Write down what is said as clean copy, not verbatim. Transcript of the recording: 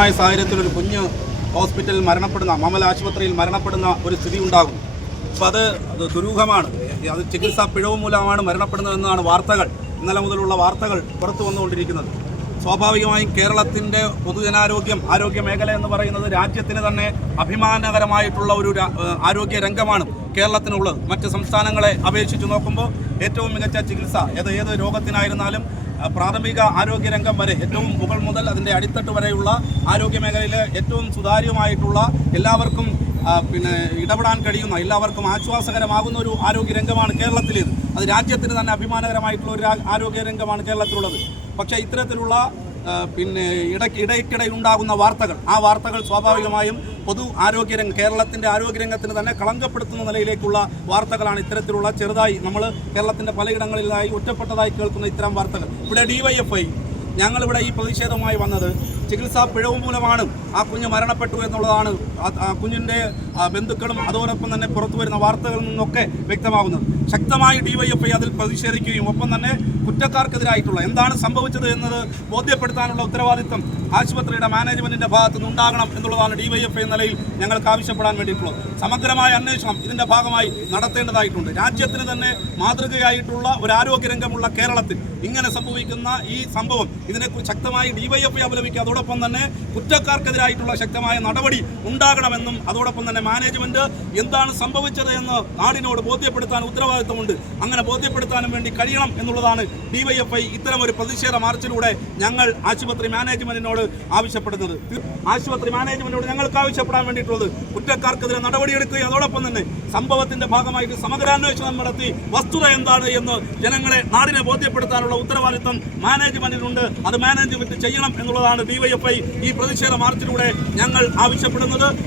ദുരൂഹമായ സാഹചര്യത്തിൽ ഒരു കുഞ്ഞ് ഹോസ്പിറ്റലിൽ മരണപ്പെടുന്ന മമൽ ആശുപത്രിയിൽ മരണപ്പെടുന്ന ഒരു സ്ഥിതി ഉണ്ടാകും. അപ്പോൾ അത് ദുരൂഹമാണ്. അത് ചികിത്സാ പിഴവ് മൂലമാണ് മരണപ്പെടുന്നതെന്നാണ് വാർത്തകൾ, ഇന്നലെ മുതലുള്ള വാർത്തകൾ പുറത്തു വന്നുകൊണ്ടിരിക്കുന്നത്. സ്വാഭാവികമായും കേരളത്തിൻ്റെ ആരോഗ്യ മേഖല എന്ന് പറയുന്നത് രാജ്യത്തിന് തന്നെ അഭിമാനകരമായിട്ടുള്ള ഒരു ആരോഗ്യ രംഗമാണ് കേരളത്തിനുള്ളത്. മറ്റ് സംസ്ഥാനങ്ങളെ അപേക്ഷിച്ച് നോക്കുമ്പോൾ ഏറ്റവും മികച്ച ചികിത്സ ഏത് രോഗത്തിനായിരുന്നാലും പ്രാഥമിക ആരോഗ്യരംഗം വരെ ഏറ്റവും മുകൾ മുതൽ അതിൻ്റെ അടിത്തട്ട് വരെയുള്ള ആരോഗ്യ മേഖലയിൽ ഏറ്റവും സുതാര്യമായിട്ടുള്ള എല്ലാവർക്കും ഇടപെടാൻ കഴിയുന്ന എല്ലാവർക്കും ആശ്വാസകരമാകുന്ന ഒരു ആരോഗ്യരംഗമാണ് കേരളത്തിലേത്. അത് രാജ്യത്തിന് തന്നെ അഭിമാനകരമായിട്ടുള്ള ഒരു ആരോഗ്യരംഗമാണ് കേരളത്തിലുള്ളത്. പക്ഷേ ഇത്തരത്തിലുള്ള ഇടയ്ക്കിടെ ഉണ്ടാകുന്ന വാർത്തകൾ, ആ വാർത്തകൾ സ്വാഭാവികമായും കേരളത്തിൻ്റെ ആരോഗ്യരംഗത്തിന് തന്നെ കളങ്കപ്പെടുത്തുന്ന നിലയിലേക്കുള്ള വാർത്തകളാണ്. ഇത്തരത്തിലുള്ള ചെറുതായി നമ്മൾ കേരളത്തിൻ്റെ പലയിടങ്ങളിലായി ഒറ്റപ്പെട്ടതായി കേൾക്കുന്ന ഇത്തരം വാർത്തകൾ. ഇവിടെ DYFI ഞങ്ങളിവിടെ ഈ പ്രതിഷേധവുമായി വന്നത് ചികിത്സാ പിഴവ് മൂലമാണ് ആ കുഞ്ഞ് മരണപ്പെട്ടു എന്നുള്ളതാണ് ആ കുഞ്ഞിൻ്റെ ബന്ധുക്കളും അതോടൊപ്പം തന്നെ പുറത്തു വരുന്ന വാർത്തകളിൽ നിന്നൊക്കെ വ്യക്തമാകുന്നത്. ശക്തമായി DYFI അതിൽ പ്രതിഷേധിക്കുകയും ഒപ്പം തന്നെ കുറ്റക്കാർക്കെതിരായിട്ടുള്ള എന്താണ് സംഭവിച്ചത് എന്നത് ബോധ്യപ്പെടുത്താനുള്ള ഉത്തരവാദിത്വം ആശുപത്രിയുടെ മാനേജ്മെൻറ്റിൻ്റെ ഭാഗത്തു നിന്നുണ്ടാകണം എന്നുള്ളതാണ് DYFI നിലയിൽ ഞങ്ങൾക്ക് ആവശ്യപ്പെടാൻ വേണ്ടിയിട്ടുള്ളത്. സമഗ്രമായ അന്വേഷണം ഇതിൻ്റെ ഭാഗമായി നടത്തേണ്ടതായിട്ടുണ്ട്. രാജ്യത്തിന് തന്നെ മാതൃകയായിട്ടുള്ള ഒരു ആരോഗ്യരംഗമുള്ള കേരളത്തിൽ ഇങ്ങനെ സംഭവിക്കുന്ന ഈ സംഭവം ഇതിനെക്കുറിച്ച് ശക്തമായി DYFI അപലപിക്കുക. അതോടൊപ്പം തന്നെ കുറ്റക്കാർക്കെതിരായിട്ടുള്ള ശക്തമായ നടപടി ഉണ്ടാകണമെന്നും അതോടൊപ്പം തന്നെ മാനേജ്മെൻറ്റ് എന്താണ് സംഭവിച്ചത് എന്ന് നാടിനോട് ബോധ്യപ്പെടുത്താൻ ഉത്തരവാദിത്വമുണ്ട്. അങ്ങനെ ബോധ്യപ്പെടുത്താനും വേണ്ടി കഴിയണം എന്നുള്ളതാണ് DYFI ഇത്തരമൊരു പ്രതിഷേധ മാർച്ചിലൂടെ ഞങ്ങൾ ആശുപത്രി മാനേജ്മെൻറ്റിനോട് ആവശ്യപ്പെടുന്നത്. ആശുപത്രി മാനേജ്മെൻറ്റിനോട് ഞങ്ങൾക്ക് ആവശ്യപ്പെടാൻ വേണ്ടിയിട്ടുള്ളത് കുറ്റക്കാർക്കെതിരെ നടപടിയെടുക്കുകയും അതോടൊപ്പം തന്നെ സംഭവത്തിൻ്റെ ഭാഗമായിട്ട് സമഗ്രാന്വേഷണം നടത്തി വസ്തുത എന്താണ് എന്ന് ജനങ്ങളെ നാടിനെ ബോധ്യപ്പെടുത്താനുള്ള ഉത്തരവാദിത്വം മാനേജ്മെൻറ്റിനുണ്ട്. അത് മാനേജ്മെൻറ്റ് ചെയ്യണം എന്നുള്ളതാണ് DYFI ഈ പ്രതിഷേധ മാർച്ചിലൂടെ ഞങ്ങൾ ആവശ്യപ്പെടുന്നത്.